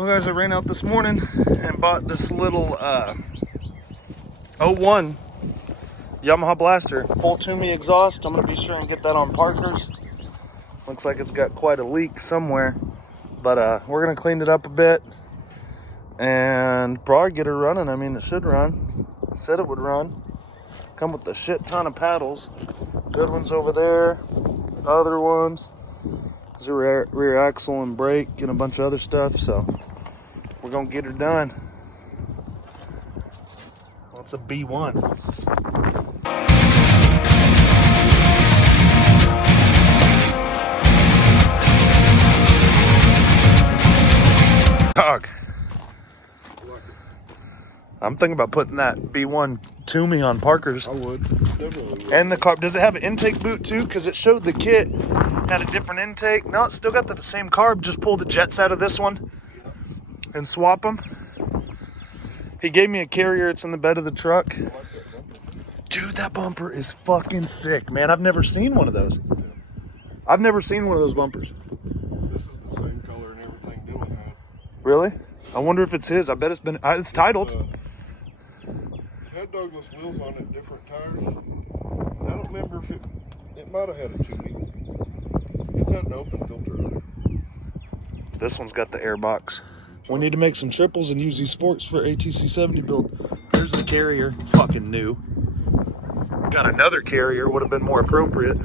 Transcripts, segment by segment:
Well guys, I ran out this morning and bought this little 01 Yamaha Blaster full Toomey exhaust. I'm going to be sure and get that on Parker's. Looks like it's got quite a leak somewhere, but we're going to clean it up a bit and probably get her running. I mean, it should run. It said it would run. Come with a shit ton of paddles. Good ones over there, other ones. There's a rear axle and brake and a bunch of other stuff, so we're gonna get her done. Well, it's a B1. Dog. I'm thinking about putting that B1 Toomey on Parker's. I would, definitely would. And the carb, does it have an intake boot too? Because it showed the kit had a different intake. No, it's still got the same carb. Just pull the jets out of this one and swap them. He gave me a carrier. It's in the bed of the truck. Dude, that bumper is fucking sick, man. I've never seen one of those. I've never seen one of those bumpers. This is the same color and everything Dylan had. Really? I wonder if it's his. I bet it's been, it's titled. It had Douglas wheels on it, different tires. I don't remember if it might have had a Toomey. It's had an open filter on it. This one's got the air box. We need to make some triples and use these forks for ATC 70 build. There's the carrier, fucking new. Got another carrier, would have been more appropriate.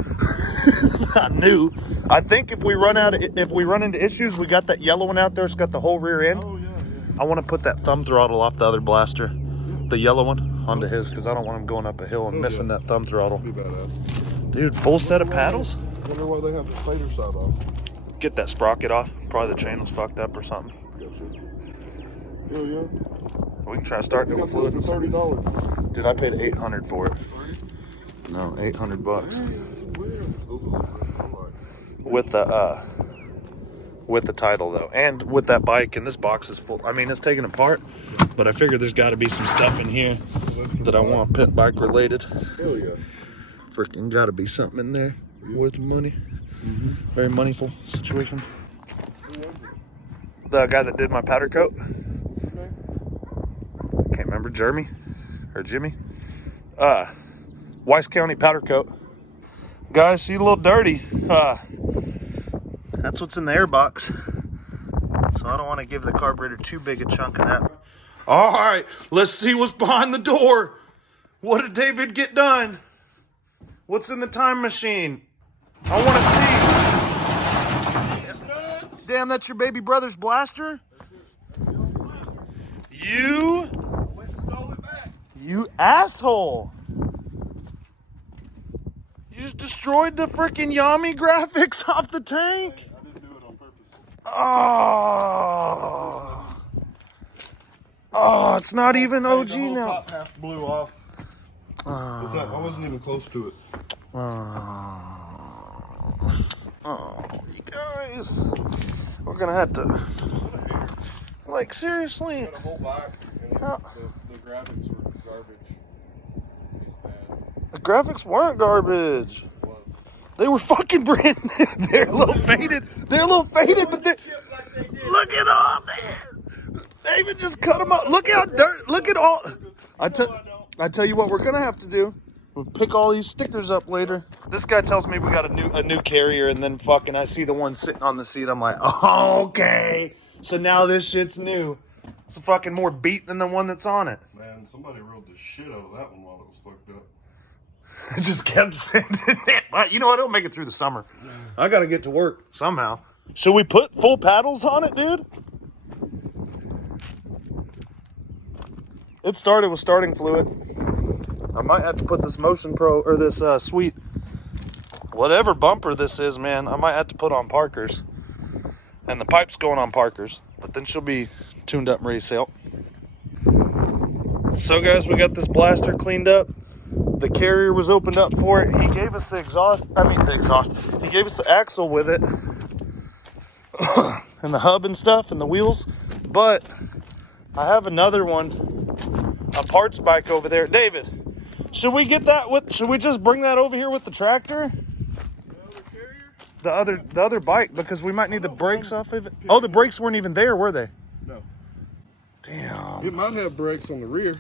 Not new. I think if we run into issues, we got that yellow one out there. It's got the whole rear end. Oh yeah, yeah. I want to put that thumb throttle off the other blaster, the yellow one, onto his, because I don't want him going up a hill and missing that thumb throttle. Be badass. Dude, full set of paddles. I wonder why they have the stator side off. Get that sprocket off. Probably the chain was fucked up or something. Gotcha. Hell yeah. We can try starting it with fluid. For $30. Dude, I paid $800 for it. No, $800. With the title though, and with that bike, and this box is full. I mean, it's taken apart, but I figured there's got to be some stuff in here that I want pit bike related. Hell yeah. Freaking got to be something in there worth money. Very moneyful situation. The guy that did my powder coat. Can't remember, Jeremy or Jimmy. Weiss County powder coat. Guys, she's a little dirty. That's what's in the air box. So I don't want to give the carburetor too big a chunk of that. All right, let's see what's behind the door. What did David get done? What's in the time machine? I want to see. Damn, that's your baby brother's blaster? You asshole. You just destroyed the freaking Yami graphics off the tank. I didn't do it on purpose. Oh, it's not even OG The whole now. top half blew off. I wasn't even close to it. Oh, you guys. We're going to have to, like, seriously. Got a whole back, and the graphics were garbage. It's bad. The graphics weren't garbage. It was. They were fucking brand new. They're a little faded. They're a little faded, but they're... Look at all that. David just cut them up. Look how dirt. Look at all. I tell you what we're going to have to do. We'll pick all these stickers up later. This guy tells me we got a new carrier, and then fucking I see the one sitting on the seat. I'm like, oh, okay. So now this shit's new. It's fucking more beat than the one that's on it. Man, somebody rode the shit out of that one while it was fucked up. I just kept sending it. But you know what? It'll make it through the summer. Yeah. I got to get to work somehow. Should we put full paddles on it, dude? It started with starting fluid. I might have to put this Motion Pro, or this Sweet, whatever bumper this is, man, I might have to put on Parker's. And the pipe's going on Parker's, but then she'll be tuned up and ready to sail. So guys, we got this blaster cleaned up. The carrier was opened up for it. He gave us the exhaust. He gave us the axle with it. And the hub and stuff and the wheels. But I have another one, a parts bike over there. David, should we get that should we just bring that over here with the tractor? The other bike, because we might need the brakes off of it. Oh, the brakes weren't even there, were they? No. Damn. It might have brakes on the rear.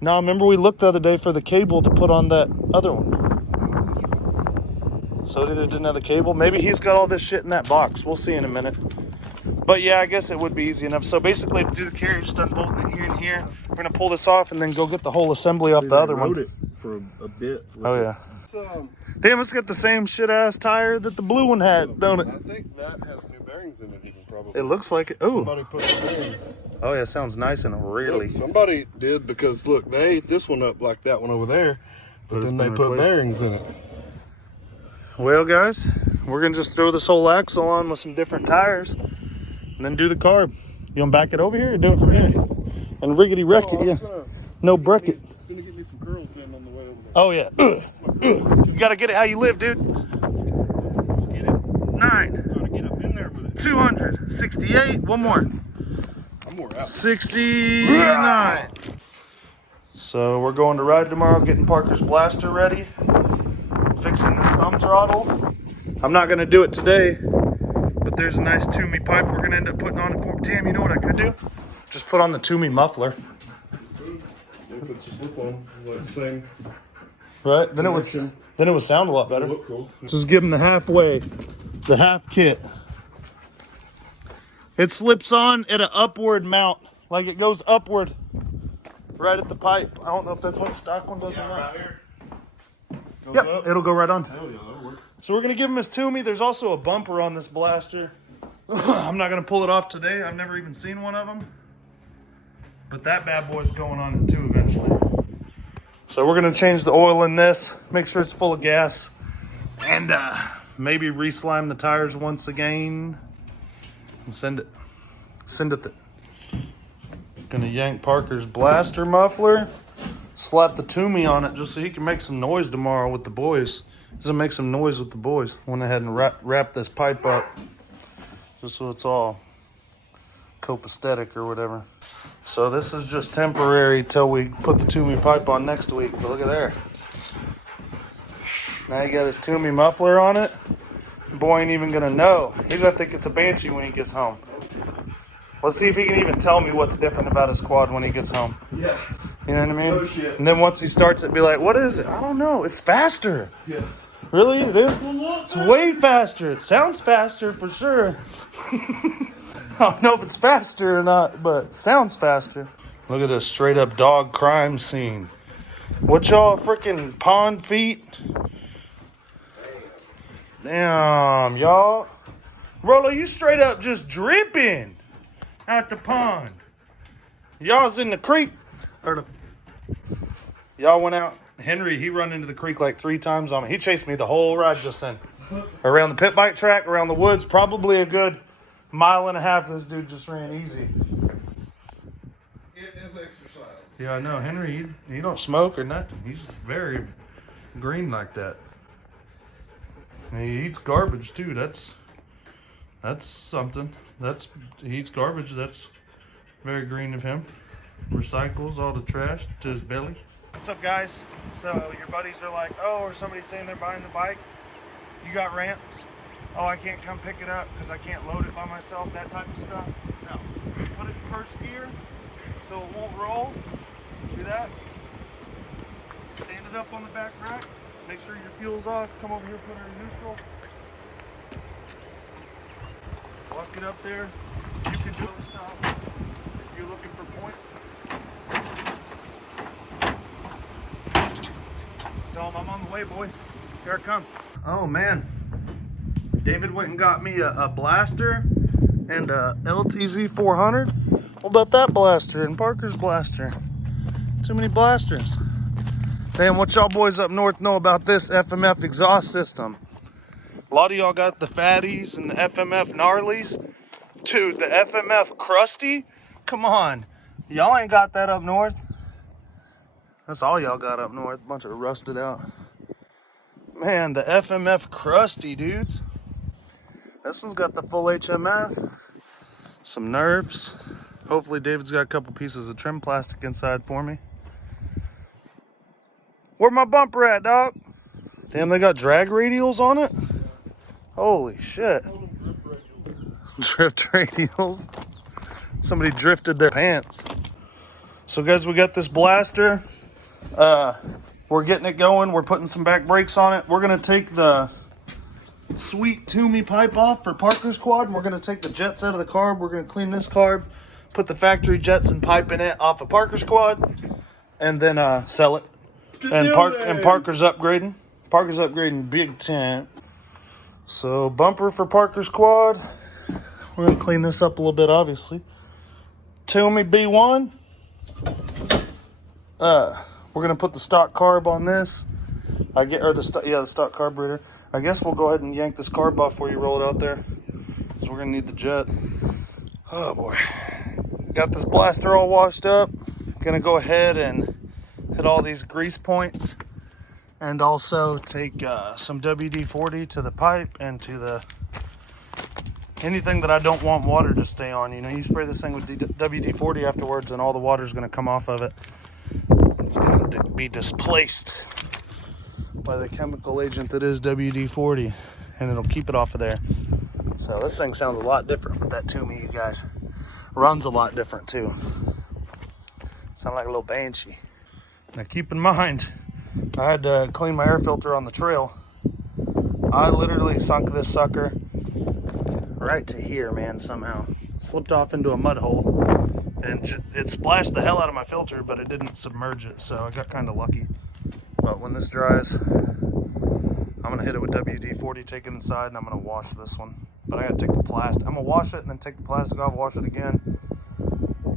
Now, remember we looked the other day for the cable to put on that other one. So it either didn't have the cable. Maybe he's got all this shit in that box. We'll see in a minute. But yeah, I guess it would be easy enough. So basically, to do the carriage, just unbolting it here and here. We're gonna pull this off and then go get the whole assembly off the other one. It for a bit. Oh yeah. Damn, it's got the same shit ass tire that the blue one had, don't it? I think that has new bearings in it, even probably. It looks like it. Oh. Somebody put the bearings. Oh yeah, sounds nice and really. Look, somebody did, because look, they ate this one up like that one over there, but then they put bearings in it. Well, guys, we're gonna just throw this whole axle on with some different tires, and then do the carb. You wanna back it over here or do it from here? And riggedy wreck it, yeah. No break it. It's gonna get me some curls in on the way over there. Oh yeah. You gotta get it how you live, dude. Get it. 9. Gotta get up in there with it. 268. One more. I'm more out. 69. So we're going to ride tomorrow, getting Parker's blaster ready, fixing this thumb throttle. I'm not gonna do it today, but there's a nice Toomey pipe we're gonna end up putting on it for. Damn, you know what I could do? Just put on the Toomey muffler. If it's a slip-on, like thing. Right? Then it would sound a lot better. Look cool. Just give them the half kit. It slips on at an upward mount, like it goes upward right at the pipe. I don't know if that's what the stock one does or not. Right here. Goes Yep, up. it'll go right on. Hell yeah, that'll work. So we're gonna give him his Toomey. There's also a bumper on this blaster. I'm not gonna pull it off today. I've never even seen one of them. But that bad boy's going on it too eventually. So we're gonna change the oil in this, make sure it's full of gas, and maybe re-slime the tires once again, and send it. Gonna yank Parker's blaster muffler, slap the Toomey on it just so he can make some noise tomorrow with the boys. He's gonna make some noise with the boys. Went ahead and wrap this pipe up, just so it's all copacetic or whatever. So this is just temporary till we put the Toomey pipe on next week. But look at there. Now he got his Toomey muffler on it. Boy ain't even gonna know. He's gonna think it's a Banshee when he gets home. Let's see if he can even tell me what's different about his quad when he gets home. Yeah. You know what I mean? Oh shit. And then once he starts it, be like, what is it? I don't know. It's faster. Yeah. Really? It is? It's way faster. It sounds faster for sure. I don't know if it's faster or not, but it sounds faster. Look at this straight up dog crime scene. What y'all freaking pond feet? Damn, y'all. Rollo, you straight up just dripping out the pond. Y'all's in the creek. Y'all went out. Henry, he run into the creek like 3 times on me. He chased me the whole ride just then. Around the pit bike track, around the woods, probably a good 1.5 miles. This dude just ran easy. It is exercise. Yeah, I know. Henry, he don't smoke or nothing. He's very green like that. And he eats garbage too. That's something. He eats garbage. That's very green of him. Recycles all the trash to his belly. What's up, guys? So your buddies are like, oh, or somebody's saying they're buying the bike. You got ramps? Oh, I can't come pick it up because I can't load it by myself, that type of stuff. No. Put it in first gear so it won't roll. See that? Stand it up on the back rack. Make sure your fuel's off. Come over here, put her in neutral. Walk it up there. You can do it stuff if you're looking for points. Tell them I'm on the way, boys. Here I come. Oh man. David went and got me a blaster and a LTZ 400. What about that blaster and Parker's blaster? Too many blasters. Damn, what y'all boys up north know about this FMF exhaust system? A lot of y'all got the fatties and the FMF gnarlies. Dude, the FMF crusty? Come on. Y'all ain't got that up north. That's all y'all got up north. Bunch of rusted out. Man, the FMF crusty, dudes. This one's got the full HMF. Some nerfs. Hopefully David's got a couple pieces of trim plastic inside for me. Where my bumper at, dog? Damn, they got drag radials on it? Holy shit. Drift radials. Somebody drifted their pants. So guys, we got this blaster. We're getting it going. We're putting some back brakes on it. We're gonna take the sweet Toomey pipe off for Parker's quad, and we're gonna take the jets out of the carb. We're gonna clean this carb, put the factory jets and pipe in it off of Parker's quad, and then sell it. And Parker's upgrading. Parker's upgrading big time. So bumper for Parker's quad. We're gonna clean this up a little bit, obviously. Toomey B1. We're gonna put the stock carb on this. The stock carburetor. I guess we'll go ahead and yank this carb off before you roll it out there, because we're gonna need the jet. Oh boy. Got this blaster all washed up. Gonna go ahead and hit all these grease points, and also take some WD-40 to the pipe and to the anything that I don't want water to stay on. You know, you spray this thing with WD-40 afterwards, and all the water's gonna come off of it. It's gonna be displaced by the chemical agent that is WD-40, and it'll keep it off of there. So this thing sounds a lot different with that Toomey, you guys. Runs a lot different too. Sound like a little banshee. Now keep in mind, I had to clean my air filter on the trail. I literally sunk this sucker right to here, man, somehow. Slipped off into a mud hole, and it splashed the hell out of my filter, but it didn't submerge it, so I got kind of lucky. But when this dries, I'm gonna hit it with WD-40, take it inside, and I'm gonna wash this one. But I gotta take the plastic. I'm gonna wash it and then take the plastic off, wash it again.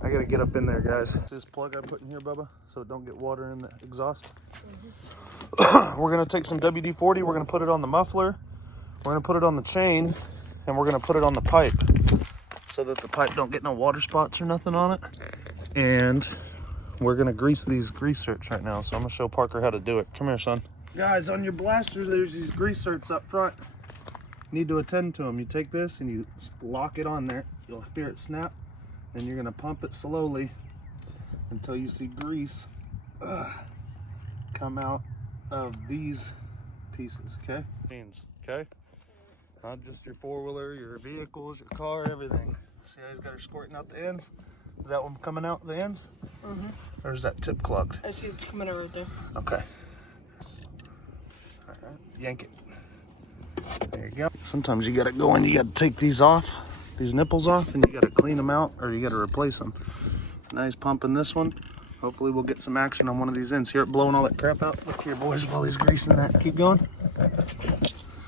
I gotta get up in there, guys. See this plug I put in here, Bubba, so it don't get water in the exhaust? We're gonna take some WD-40, we're gonna put it on the muffler, we're gonna put it on the chain, and we're gonna put it on the pipe so that the pipe don't get no water spots or nothing on it. And we're gonna grease these grease zerks right now, so I'm gonna show Parker how to do it. Come here, son. Guys, on your blaster, there's these grease zerks up front. You need to attend to them. You take this and you lock it on there. You'll hear it snap. Then you're gonna pump it slowly until you see grease come out of these pieces, okay? Okay? Not just your four-wheeler, your vehicles, your car, everything. See how he's got her squirting out the ends? Is that one coming out the ends? Mm-hmm. Or is that tip clogged? I see it's coming out right there. Okay. All right, yank it. There you go. Sometimes you gotta go in, you gotta take these off, these nipples off, and you gotta clean them out, or you gotta replace them. Now he's pumping this one. Hopefully we'll get some action on one of these ends. Hear it blowing all that crap out? Look here, boys, while he's greasing that. Keep going.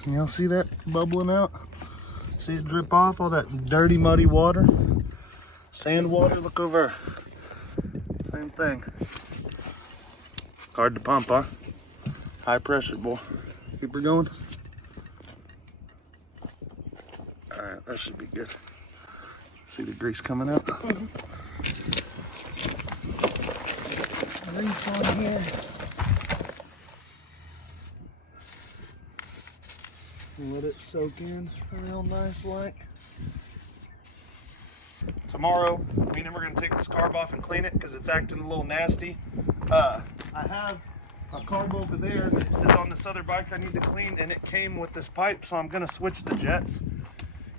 Y'all see that bubbling out? See it drip off, all that dirty, muddy water? Sand water, look over. Same thing. Hard to pump, huh? High pressure, boy. Keep her going. All right, that should be good. See the grease coming out? Mm-hmm. Some grease on here. Let it soak in real nice like. Tomorrow, me and him are gonna take this carb off and clean it because it's acting a little nasty. I have a carb over there that is on this other bike I need to clean, and it came with this pipe, so I'm gonna switch the jets,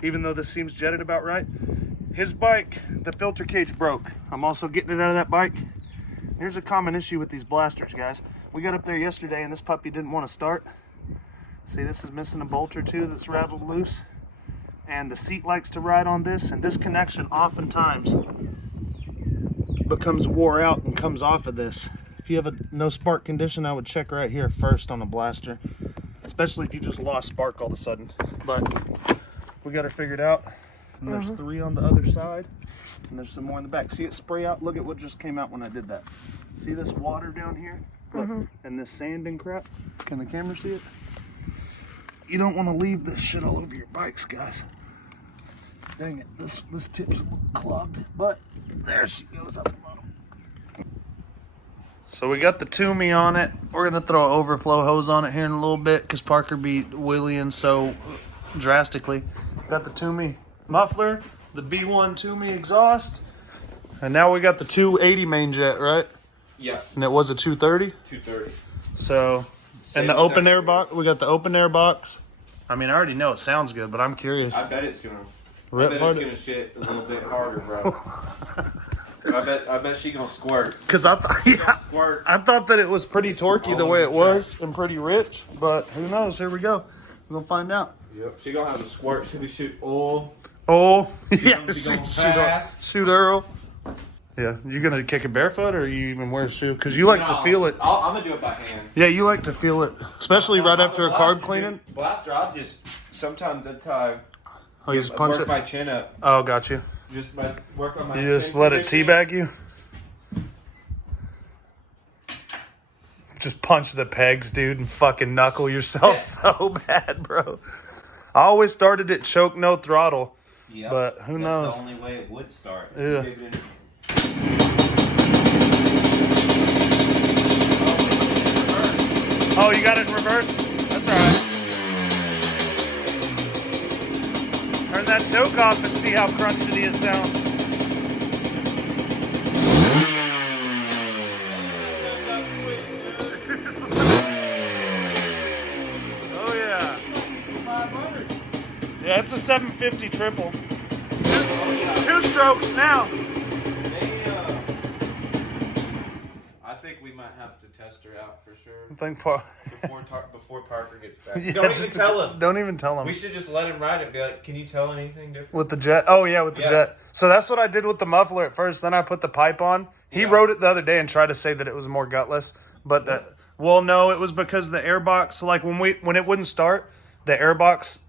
even though this seems jetted about right. His bike, the filter cage broke. I'm also getting it out of that bike. Here's a common issue with these blasters, guys. We got up there yesterday and this puppy didn't want to start. See, this is missing a bolt or two that's rattled loose. And the seat likes to ride on this, and this connection oftentimes becomes wore out and comes off of this. If you have a no spark condition, I would check right here first on a blaster, especially if you just lost spark all of a sudden. But we got her figured out, and there's 3 on the other side, and there's some more in the back. See it spray out? Look at what just came out when I did that. See this water down here? Look, and this sand and crap? Can the camera see it? You don't want to leave this shit all over your bikes, guys. Dang it, this tip's a little clogged, but there she goes up the bottom. So we got the Toomey on it. We're gonna throw an overflow hose on it here in a little bit because Parker be wheeling so drastically. Got the Toomey muffler, the B1 Toomey exhaust, and now we got the 280 main jet, right? Yeah. And it was a 230? 230. So, and the open air box, we got the open air box. I mean, I already know it sounds good, but I'm curious. I bet it's gonna Rip I bet hard? it's gonna shit a little bit harder, bro. I bet she gonna squirt. Because I thought that it was pretty torquey the way it was and pretty rich, but who knows? Here we go. We're gonna find out. Yep, she gonna have a squirt. She be shoot oil. Oh, Yeah, shoot Earl. Yeah, you gonna kick it barefoot or you even wear a shoe? Because you like to feel it. I'm gonna do it by hand. Yeah, you like to feel it, especially right after a carb cleaning. Blaster, I'll just sometimes that's how. Oh, you just punch work it. my chin up. Oh, got you. Just work on my. You just chin let it position. teabag you. Just punch the pegs, dude, and fucking knuckle yourself so bad, bro. I always started at choke, no throttle. Yeah, but who knows? That's the only way it would start. Yeah. Oh, you got it in reverse? That's alright. Turn that choke off and see how crunchety it sounds. Oh yeah. Yeah, it's a 750 triple. Two strokes now. I think we might have to test her out for sure. I think Before Parker gets back. yeah, Don't even tell him. Don't even tell him. We should just let him ride it and be like, can you tell anything different? With the jet? Oh, yeah, with the jet. So that's what I did with the muffler at first. Then I put the pipe on. He wrote it the other day and tried to say that it was more gutless. But, well, no, it was because the airbox, like when it wouldn't start, the airbox.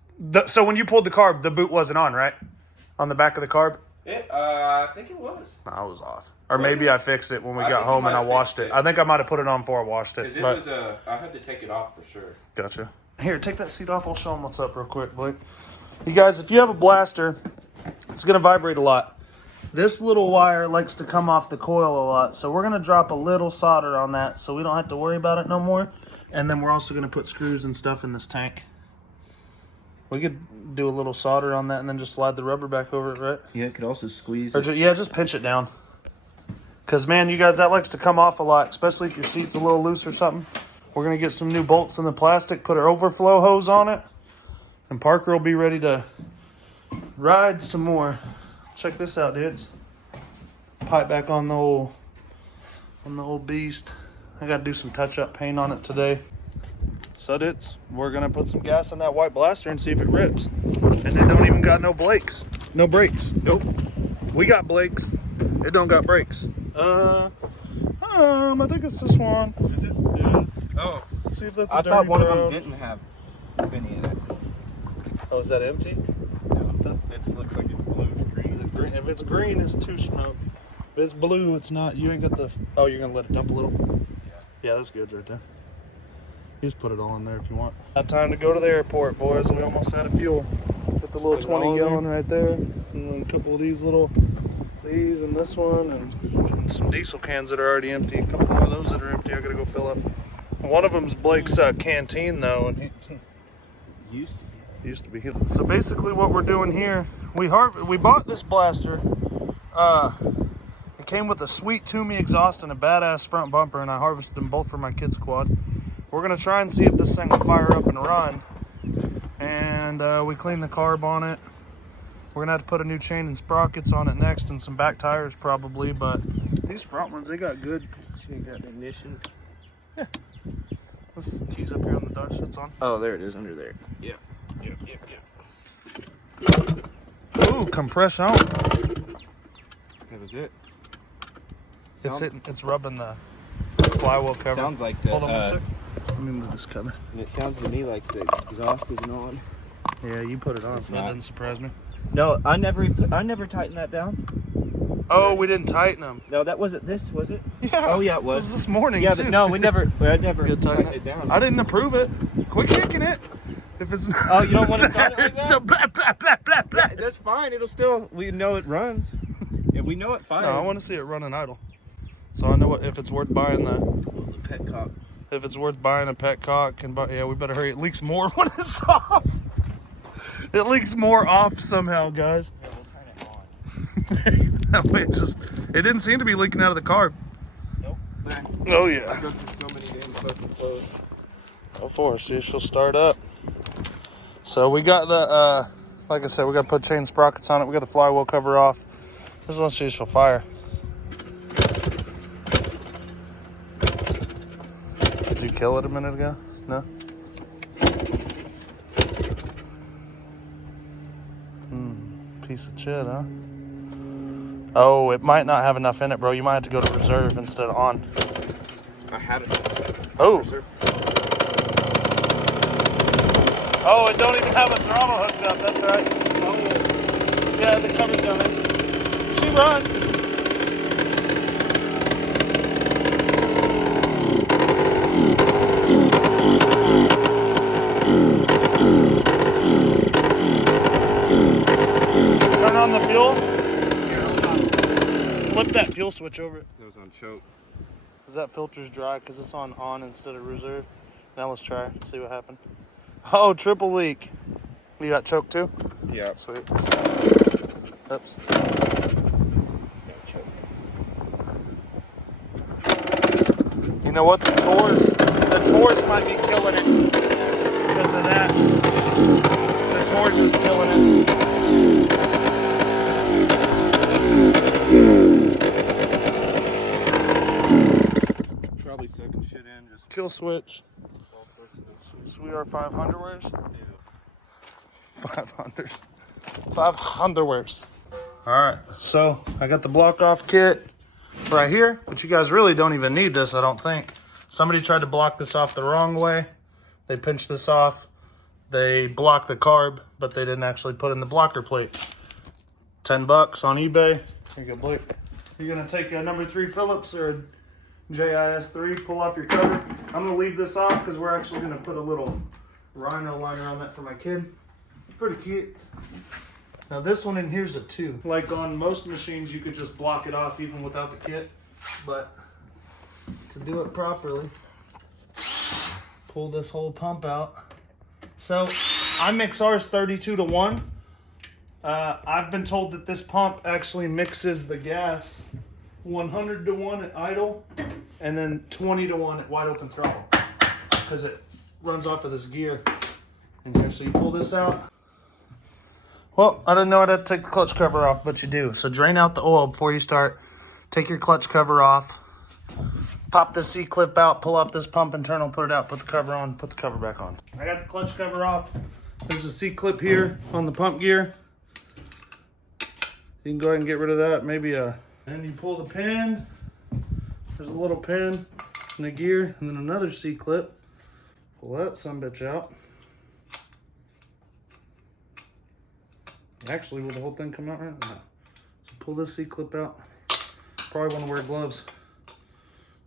So when you pulled the carb, the boot wasn't on, right? On the back of the carb? I think it was. No, I was off. Or maybe I fixed it when we got home and I washed it. I think I might have put it on before I washed it. Because it was, I had to take it off for sure. Gotcha. Here, take that seat off. I'll show them what's up real quick, Blake. You guys, if you have a blaster, it's going to vibrate a lot. This little wire likes to come off the coil a lot, so we're going to drop a little solder on that so we don't have to worry about it no more. And then we're also going to put screws and stuff in this tank. We could do a little solder on that and then just slide the rubber back over it, right? Yeah, it could also squeeze Or yeah, just pinch it down. Because, man, you guys, that likes to come off a lot, especially if your seat's a little loose or something. We're going to get some new bolts in the plastic, put our overflow hose on it, and Parker will be ready to ride some more. Check this out, dudes. Pipe back on the old beast. I got to do some touch-up paint on it today. So, dudes, we're going to put some gas in that white blaster and see if it rips. And it don't even got no brakes. No brakes. Nope. We got brakes. It don't got brakes. I think it's this one. Is it? Yeah. Oh. See if that's a I thought dirty one of bro. them didn't have any in it. Oh, is that empty? No, it looks like it's blue. Green. If it's green, it's two smoke. If it's blue, it's not. You ain't got the. Oh, you're gonna let it dump a little. Yeah, that's good right there. You just put it all in there if you want. Got time to go to the airport, boys. We almost out of fuel. Put the little 20 gallon right there, and then a couple of these and this one, and some diesel cans that are already empty. A couple more of those that are empty. I gotta go fill up. One of them's Blake's canteen though, and he used to be. So basically, what we're doing here, we bought this blaster. It came with a sweet Toomey exhaust and a badass front bumper, and I harvested them both for my kids quad. We're gonna try and see if this thing will fire up and run. And we cleaned the carb on it. We're gonna have to put a new chain and sprockets on it next, and some back tires probably. But these front ones, they got good. So you got ignition. Yeah. This key's up here on the dash. It's on. Oh, there it is under there. Yeah. Ooh, compression. That was it. It's hitting. It's rubbing the flywheel cover. Sounds like the. Hold on a sec. Let me move this cover. It sounds to me like the exhaust isn't on. Yeah, you put it on, so that not. doesn't surprise me. No, I never tightened that down. Oh, we didn't tighten them. No, that wasn't this, was it? Yeah. Oh yeah, it It was. was this morning. Yeah, too. but no, I never Good tightened it down. I didn't approve it. Quit kicking it. If it's not. Oh, you don't want to start it like that? So blah, blah, blah, blah, blah. Yeah, that's fine. It'll still. We know it runs. And we know it fires. No, I want to see it running idle. So I know if it's worth buying the pet cock. If it's worth buying a pet cock, and buy, yeah, we better hurry. It leaks more when it's off. It leaks more off somehow, guys. Yeah, we'll turn it on. That way it didn't seem to be leaking out of the carb. Nope. Oh I yeah. go through so many damn fucking clothes. Go for it. See, she'll start up. So we got the Like I said, we got to put chain sprockets on it. We got the flywheel cover off. Just want to see if she'll fire. Did you kill it a minute ago? No? Piece of shit, huh? Oh, it might not have enough in it, bro. You might have to go to reserve instead of on. I had it. Oh. Oh, it don't even have a throttle hooked up. That's right. Oh. Yeah, the cover's down there. She runs. Turn on the fuel. Flip that fuel switch over. It was on choke. Because that filter's dry because it's on instead of reserve. Now let's try, see what happened. Oh, triple leak. You got choke too? Yeah. Sweet. Oops. You know what? The Taurus might be killing it because of that. The Taurus is killing it. Probably sucking shit in. Just Kill switch. all sorts of shit. So we are 500 wares? Yeah. 500s. 500 wares. Alright, so I got the block off kit right here, but you guys really don't even need this, I don't think. Somebody tried to block this off the wrong way. They pinched this off. They blocked the carb, but they didn't actually put in the blocker plate. $10 on eBay. Here you go, Blake. You're gonna take a number 3 Phillips or a JIS3, pull off your cover. I'm gonna leave this off because we're actually gonna put a little rhino liner on that for my kid. Pretty cute. Now this one in here's a 2. Like on most machines, you could just block it off even without the kit. But to do it properly, pull this whole pump out. So I mix ours 32-1. I've been told that this pump actually mixes the gas 100-1 at idle and then 20-1 at wide open throttle because it runs off of this gear in here. So you pull this out. Well, I didn't know I'd have to take the clutch cover off, but you do. So drain out the oil before you start. Take your clutch cover off. Pop the C-clip out, pull off this pump internal, put it out, put the cover on, put the cover back on. I got the clutch cover off. There's a C-clip here on the pump gear. You can go ahead and get rid of that. Maybe and you pull the pin. There's a little pin in the gear, and then another C-clip. Pull that sumbitch out. Actually, will the whole thing come out right? No. So pull this C-clip out. Probably want to wear gloves.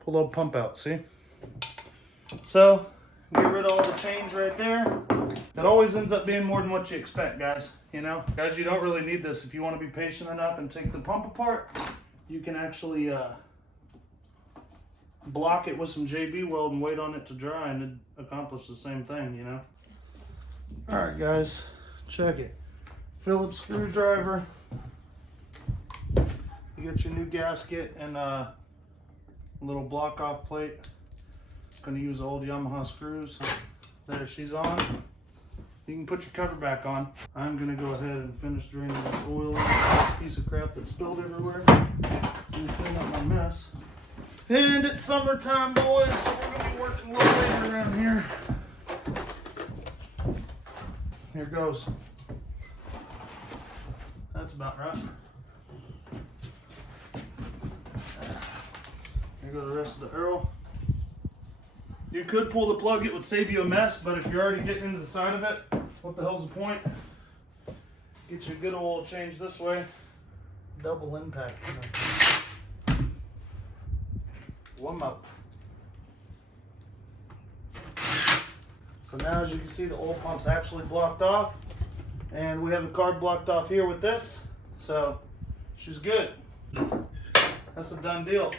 Pull the old pump out, see? So, get rid of all the change right there. It always ends up being more than what you expect, guys. You know? Guys, you don't really need this. If you want to be patient enough and take the pump apart, you can actually block it with some JB weld and wait on it to dry and it accomplish the same thing, you know? Alright, guys. Check it. Phillips screwdriver. You got your new gasket and a little block off plate. Gonna use old Yamaha screws. There, she's on. You can put your cover back on. I'm gonna go ahead and finish draining this oil in this piece of crap that spilled everywhere. I'm gonna clean up my mess. And it's summertime, boys, so we're gonna be working a little later around here. Here goes. That's about right. Here go the rest of the Earl. You could pull the plug, it would save you a mess, but if you're already getting into the side of it, what the hell's the point? Get your good oil change this way. Double impact. One up. So now as you can see, the oil pump's actually blocked off. And we have the carb blocked off here with this. So she's good. That's a done deal.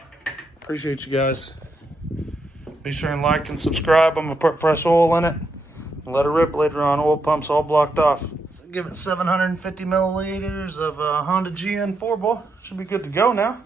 Appreciate you guys. Be sure and like and subscribe. I'm gonna put fresh oil in it. Let her rip later on. Oil pump's all blocked off. So give it 750 milliliters of Honda GN4, boy. Should be good to go now.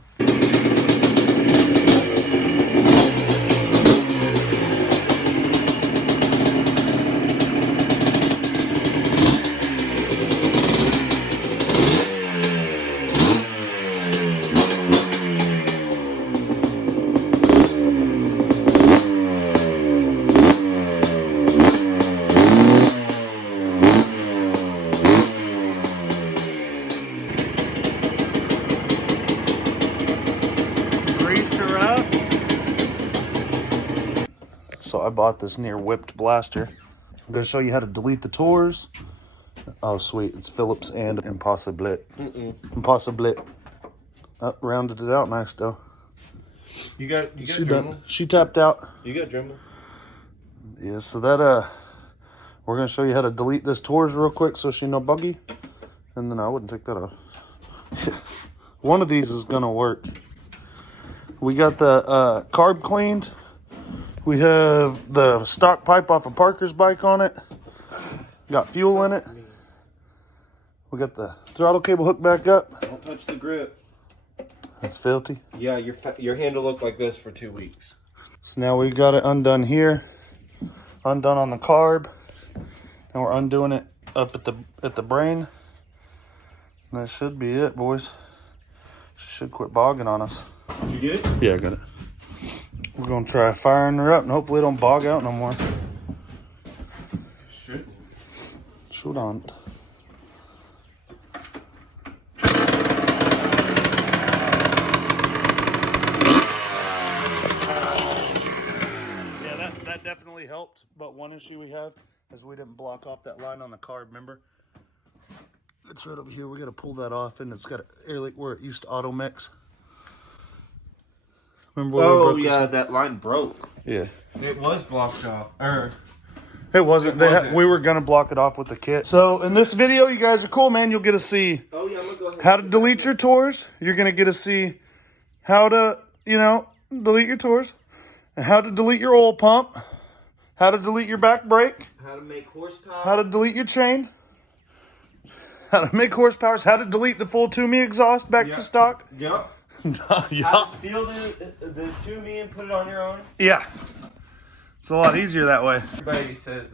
I bought this near whipped blaster. I'm gonna show you how to delete the tours. Oh, sweet. It's Phillips and Impossible. Impossible. Oh, rounded it out nice, though. You got Dremel? She tapped out. You got Dremel? Yeah, so that, we're going to show you how to delete this tours real quick so she no buggy. And then I wouldn't take that off. One of these is going to work. We got the carb cleaned. We have the stock pipe off of Parker's bike on it. Got fuel in it. We got the throttle cable hooked back up. Don't touch the grip. That's filthy. Yeah, your handle looked like this for 2 weeks. So now we got it undone here. Undone on the carb. And we're undoing it up at the brain. And that should be it, boys. She should quit bogging on us. Did you get it? Yeah, I got it. We're gonna try firing her up and hopefully it don't bog out no more. Shouldn't. Shouldn't. Yeah, that definitely helped. But one issue we have is we didn't block off that line on the carb, remember? It's right over here. We gotta pull that off, and it's got an air leak where it used to auto mix. Remember when we broke this? That line broke. Yeah. It was blocked off. It wasn't. We were gonna block it off with the kit. So in this video, you guys are cool, man. You'll get to see Oh yeah, I'm gonna go ahead. how to delete your tours. You're gonna get to see how to, delete your tours, and how to delete your oil pump, how to delete your back brake, How to make horsepower. how to delete your chain, how to make horsepowers, how to delete the full Toomey exhaust back to stock. Yep. Yeah. How to steal the Toomey and put it on your own. Yeah. It's a lot easier that way. Everybody says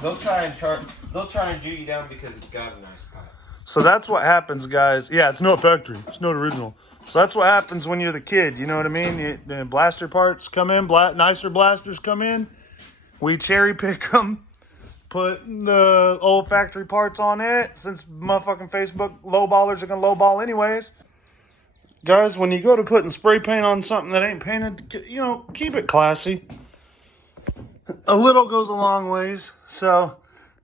they'll try and Jew you down because it's got a nice pipe. So that's what happens, guys. Yeah, it's not factory. It's not original. So that's what happens when you're the kid. You know what I mean? The blaster parts come in, nicer blasters come in. We cherry pick them, put the old factory parts on it. Since motherfucking Facebook lowballers are gonna lowball anyways. Guys, when you go to putting spray paint on something that ain't painted, keep it classy. A little goes a long ways. So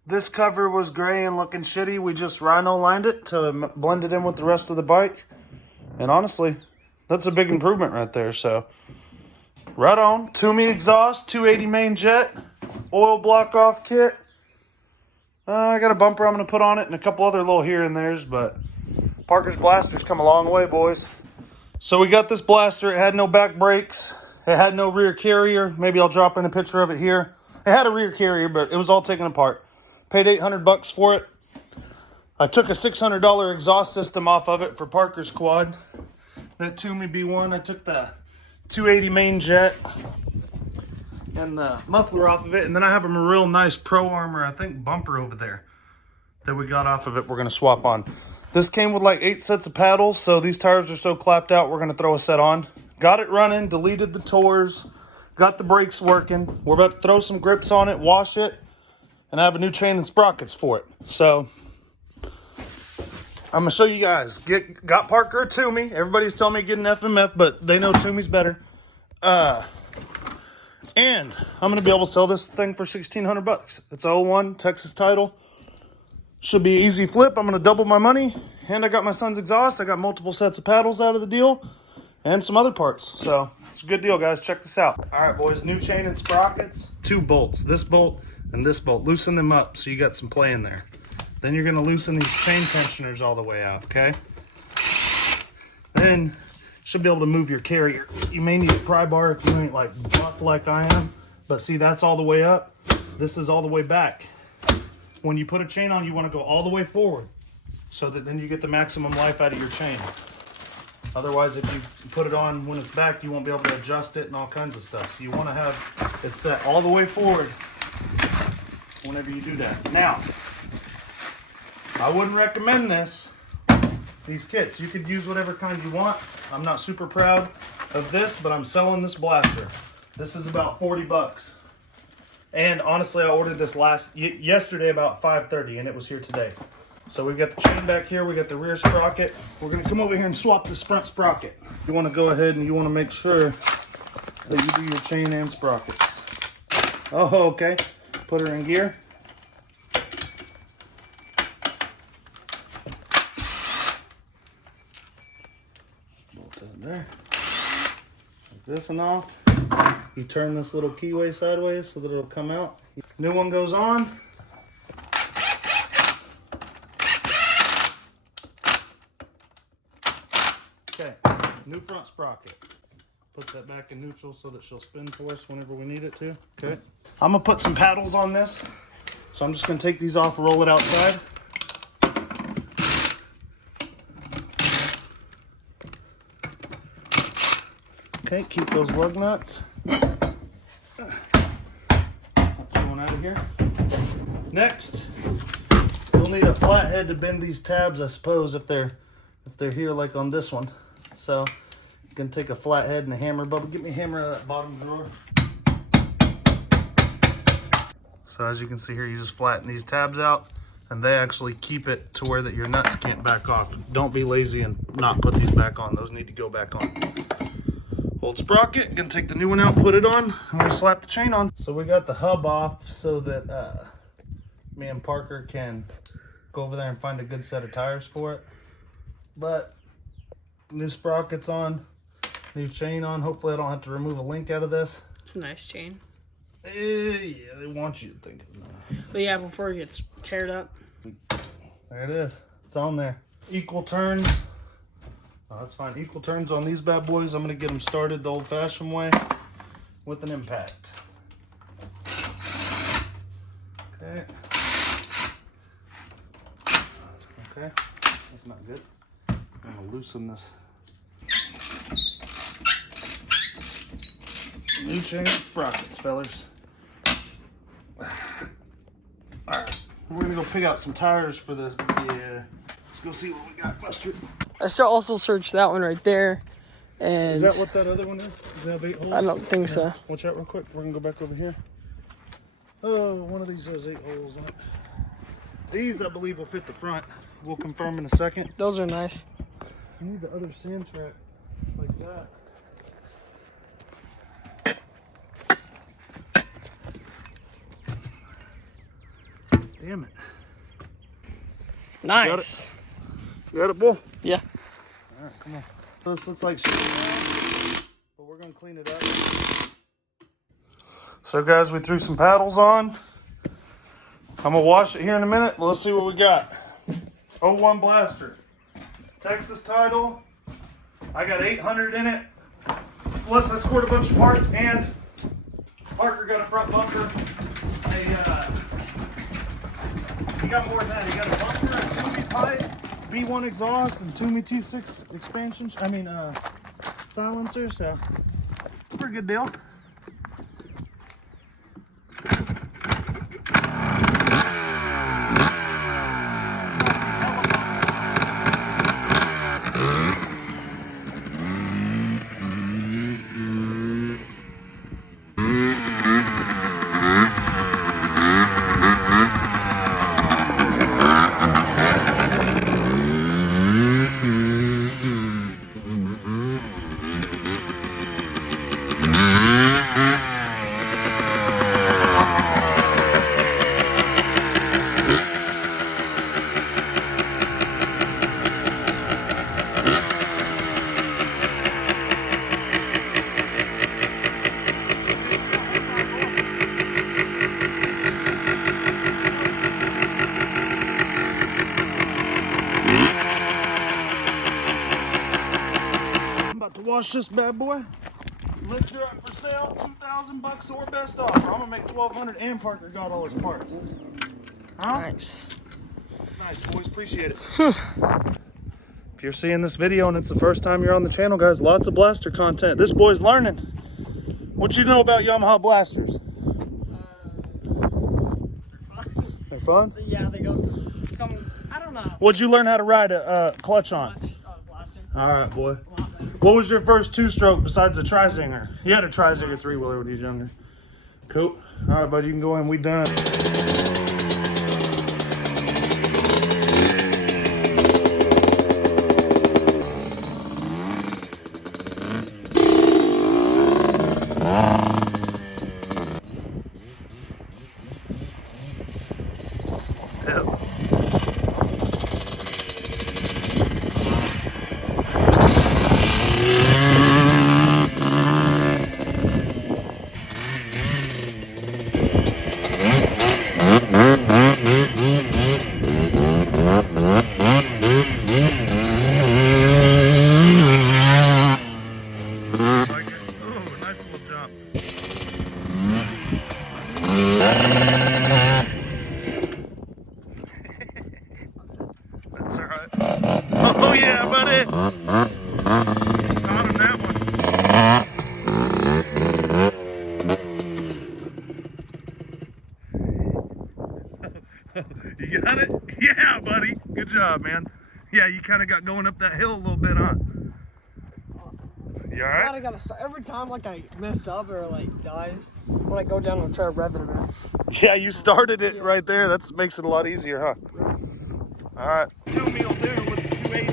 this cover was gray and looking shitty. We just rhino lined it to blend it in with the rest of the bike. And honestly, that's a big improvement right there. So right on. Toomey exhaust, 280 main jet, oil block off kit. I got a bumper I'm going to put on it and a couple other little here and there's, but Parker's Blasters come a long way, boys. So we got this blaster. It had no back brakes. It had no rear carrier. Maybe I'll drop in a picture of it here. It had a rear carrier, but it was all taken apart. Paid $800 for it. I took a $600 exhaust system off of it for Parker's quad. That Toomey B1. I took the 280 main jet and the muffler off of it. And then I have a real nice Pro Armor, I think, bumper over there that we got off of it. We're going to swap on. This came with like 8 sets of paddles, so these tires are so clapped out, we're going to throw a set on. Got it running, deleted the tours, got the brakes working. We're about to throw some grips on it, wash it, and I have a new chain and sprockets for it. So I'm going to show you guys. Got Parker a Toomey. Everybody's telling me to get an FMF, but they know Toomey's better. And I'm going to be able to sell this thing for $1,600. It's a 01 Texas title. Should be an easy flip. I'm going to double my money. And I got my son's exhaust. I got multiple sets of paddles out of the deal. And some other parts. So it's a good deal, guys. Check this out. All right, boys. New chain and sprockets. 2 bolts. This bolt and this bolt. Loosen them up so you got some play in there. Then you're going to loosen these chain tensioners all the way out, okay? Then should be able to move your carrier. You may need a pry bar if you ain't like buff like I am. But see, that's all the way up. This is all the way back. When you put a chain on, you want to go all the way forward so that then you get the maximum life out of your chain. Otherwise, if you put it on when it's back, you won't be able to adjust it and all kinds of stuff. So you want to have it set all the way forward whenever you do that. Now, I wouldn't recommend these kits. You could use whatever kind you want. I'm not super proud of this, but I'm selling this blaster. This is about 40 bucks. And honestly, I ordered this yesterday about 5:30, and it was here today. So we've got the chain back here. We got the rear sprocket. We're going to come over here and swap this front sprocket. You want to go ahead and you want to make sure that you do your chain and sprockets. Oh, okay. Put her in gear. Bolt that in there. Like this and off. You turn this little keyway sideways so that it'll come out. New one goes on. Okay, new front sprocket. Put that back in neutral so that she'll spin for us whenever we need it to. Okay. I'm gonna put some paddles on this. So I'm just gonna take these off, roll it outside. Okay, keep those lug nuts. That's going out of here. Next, you'll need a flathead to bend these tabs, I suppose, if they're here like on this one. So you can take a flathead and a hammer. Bubba, get me a hammer out of that bottom drawer. So as you can see here, you just flatten these tabs out and they actually keep it to where that your nuts can't back off. Don't be lazy and not put these back on. Those need to go back on. Old sprocket, gonna take the new one out, put it on. I'm gonna slap the chain on. So we got the hub off so that me and Parker can go over there and find a good set of tires for it. But new sprockets on, new chain on. Hopefully I don't have to remove a link out of this. It's a nice chain. Yeah, they want you to think it. But yeah, before it gets teared up. There it is. It's on there. Equal turns. Oh, that's fine. Equal turns on these bad boys. I'm going to get them started the old-fashioned way with an impact. Okay. Okay. That's not good. I'm going to loosen this. New chain sprockets, fellas. Alright. We're going to go pick out some tires for this. Yeah. Let's go see what we got, Buster. I also searched that one right there. And Is that what that other one is? Does that have 8 holes? I don't think so. Watch out real quick. We're going to go back over here. Oh, one of these has 8 holes in it. These, I believe, will fit the front. We'll confirm in a second. Those are nice. You need the other sand track like that. Damn it. Nice. You got it, boy? Yeah. All right, come on. This looks like shit, but we're going to clean it up. So, guys, we threw some paddles on. I'm going to wash it here in a minute, but let's see what we got. 01 Blaster. Texas title. I got 800 in it. Plus, I scored a bunch of parts, and Parker got a front bumper. He got more than that. He got a bumper, a Toomey pipe, B1 exhaust, and Toomey T6 expansion. Silencer. So, pretty good deal. Wash this bad boy. Listed up for sale, $2,000 or best offer. I'm gonna make $1,200, and Parker got all his parts. Huh? Nice. Nice, boys. Appreciate it. If you're seeing this video and it's the first time you're on the channel, guys, lots of blaster content. This boy's learning. What you know about Yamaha Blasters? They're fun? Yeah, they go through some, I don't know. What'd you learn how to ride a clutch on? Blaster. All right, boy. What was your first two-stroke besides the Tri-Zinger? He had a Tri-Zinger three-wheeler when he was younger. Cool. All right, buddy, you can go in. We done. job, man. Yeah, you kind of got going up that hill a little bit, huh? That's awesome. You all right? I gotta start every time like I mess up or like dies when I go down and try to rev it around. Yeah, you started it right there. That makes it a lot easier, huh? All right. 2 meal do with the 280.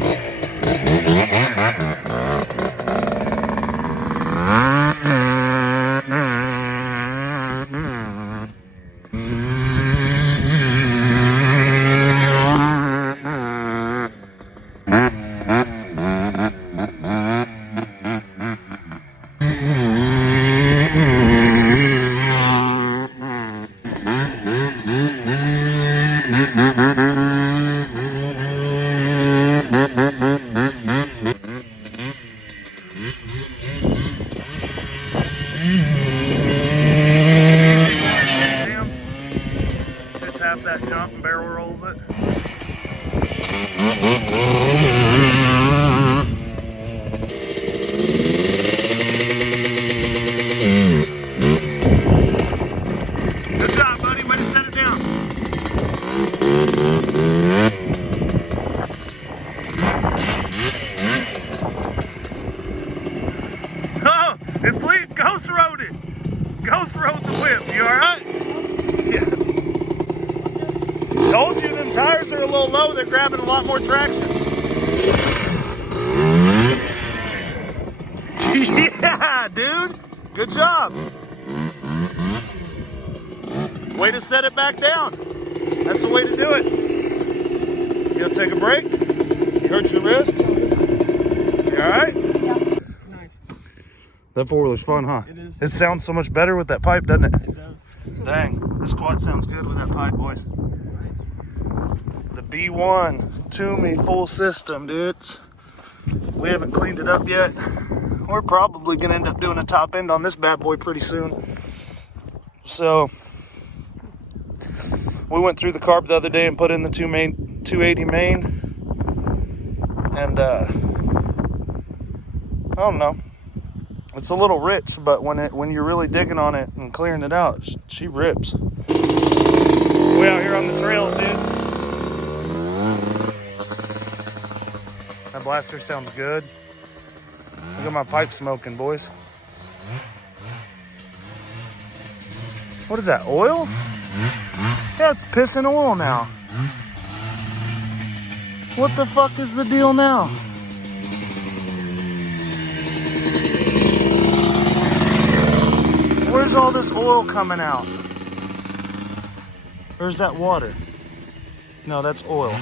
Just half that jump and barrel rolls it. Good job, buddy. Way to set it down. Oh, it's Lee. Ghost rode it. Ghost rode the whip. You all right? Yeah. Told you them tires are a little low. They're grabbing a lot more traction. Yeah, dude. Good job. Way to set it back down. That's the way to do it. You gonna take a break? You hurt your wrist? You all right? Yeah. Nice. That four-wheeler's fun, huh? It is. It sounds so much better with that pipe, doesn't it? It does. Dang, this quad sounds good with that pipe, boys. The B1 Toomey full system, dudes. We haven't cleaned it up yet. We're probably gonna end up doing a top end on this bad boy pretty soon. So we went through the carb the other day and put in the 280 main, and I don't know. It's a little rich, but when you're really digging on it and clearing it out, she rips. We out here on the trails, dudes. That blaster sounds good. Look at my pipe smoking, boys. What is that, oil? Yeah, it's pissing oil now. What the fuck is the deal now? Where's all this oil coming out? Or is that water? No, that's oil.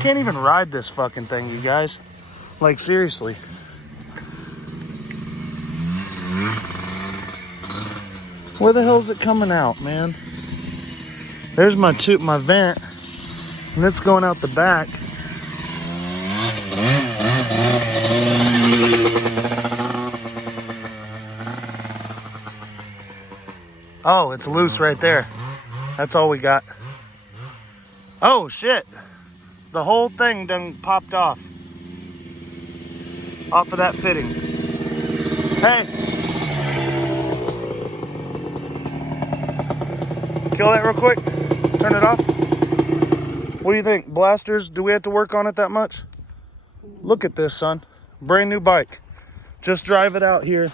Can't even ride this fucking thing, you guys. Like, seriously. Where the hell is it coming out, man? There's my vent, and it's going out the back. Oh, it's loose right there. That's all we got. Oh, shit. The whole thing done popped off of that fitting. Hey. Kill that real quick. Turn it off. What do you think? Blasters, do we have to work on it that much? Look at this, son. Brand new bike. Just drive it out here.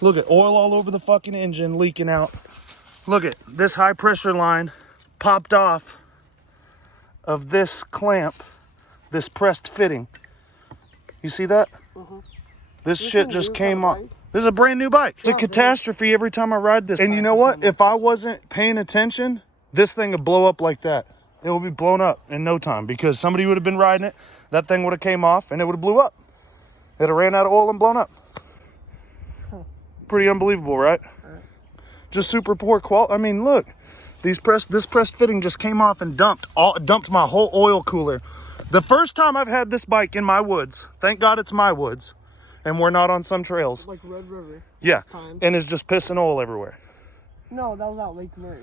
Look at oil all over the fucking engine leaking out. Look at this high pressure line popped off of this clamp, this pressed fitting. You see that? This shit just came off. This is a brand new bike. It's a catastrophe every time I ride this. And you know what? If I wasn't paying attention, this thing would blow up like that. It would be blown up in no time because somebody would have been riding it. That thing would have came off and it would have blew up. It would have ran out of oil and blown up. Pretty unbelievable, right? Just super poor quality. I mean, look, this pressed fitting just came off and dumped my whole oil cooler. The first time I've had this bike in my woods, thank God it's my woods, and we're not on some trails. Like Red River. Yeah, and it's just pissing oil everywhere. No, that was out Lake Murray.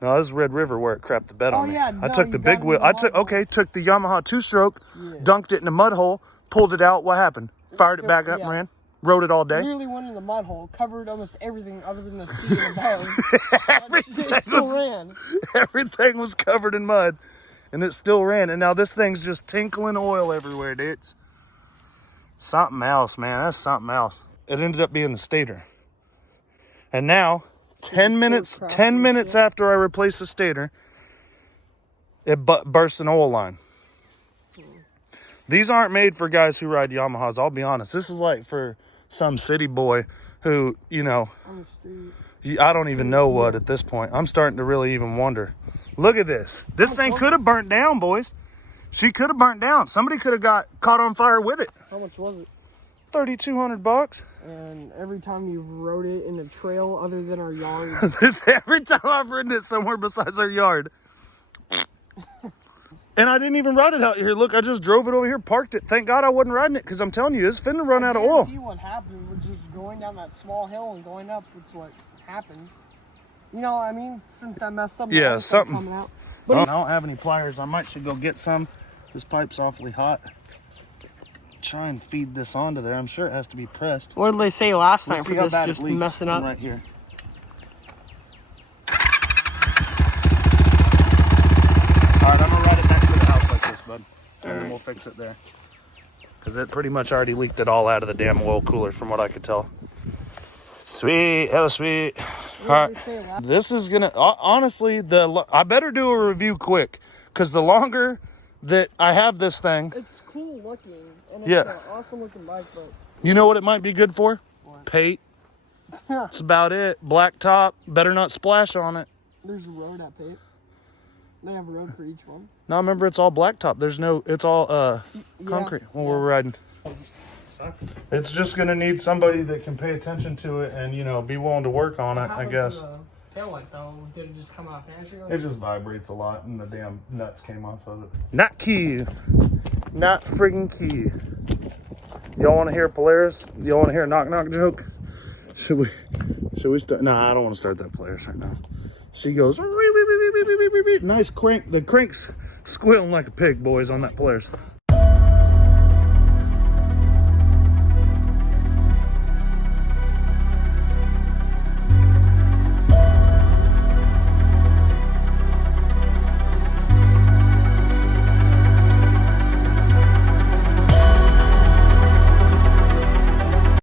No, this is Red River where it crapped the bed on me. Yeah, I took the big wheel. Took the Yamaha 2-stroke, dunked it in a mud hole, pulled it out. What happened? Fired it back up and ran. Rode it all day. Literally went in the mud hole, covered almost everything other than the seat above. Everything was covered in mud. and it still ran. And now this thing's just tinkling oil everywhere, dudes. Something else, man. That's something else. It ended up being the stator. And now, 10 minutes after I replaced the stator, it burst an oil line. These aren't made for guys who ride Yamahas, I'll be honest. This is like for some city boy who, you know, On the street. I don't even know what at this point. I'm starting to really even wonder. Look at this. This thing could have burnt down, boys. She could have burnt down. Somebody could have got caught on fire with it. How much was it? $3,200. And every time you've rode it in a trail other than our yard. Every time I've ridden it somewhere besides our yard. And I didn't even ride it out here. Look, I just drove it over here, parked it. Thank God I wasn't riding it, because I'm telling you, it's finna run out of oil. See what happened. We're just going down that small hill and going up. It's what happened. You know what I mean? Since I messed up. Yeah, something. Coming out. But I don't have any pliers. I should go get some. This pipe's awfully hot. Try and feed this onto there. I'm sure it has to be pressed. What did they say last time Let's for see how this bad just it leaks messing up? right here. All right, I'm gonna ride it back to the house like this, bud, and then we'll fix it there. Because it pretty much already leaked it all out of the damn oil cooler, from what I could tell. Sweet, hella sweet. All right, this is gonna honestly I better do a review quick, because the longer that I have this thing, It's cool looking, and it's Yeah. an awesome looking bike, but you know what it might be good for? What? Paint. That's about it. Black top. Better not splash on it. there's a road at Pate. They have a road for each one. No, remember, it's all black top. There's no, it's all concrete when we're riding. It's just gonna need somebody that can pay attention to it and, you know, be willing to work on it, I guess. Tail light though, did it just come out finishing? It just vibrates a lot and the damn nuts came off of it. Not key. Not friggin' key. Y'all wanna hear Polaris? Y'all wanna hear a knock knock joke? Should we start? Nah, I don't wanna start that Polaris right now. She goes, nice crank. The crank's squealing like a pig, boys, on that Polaris.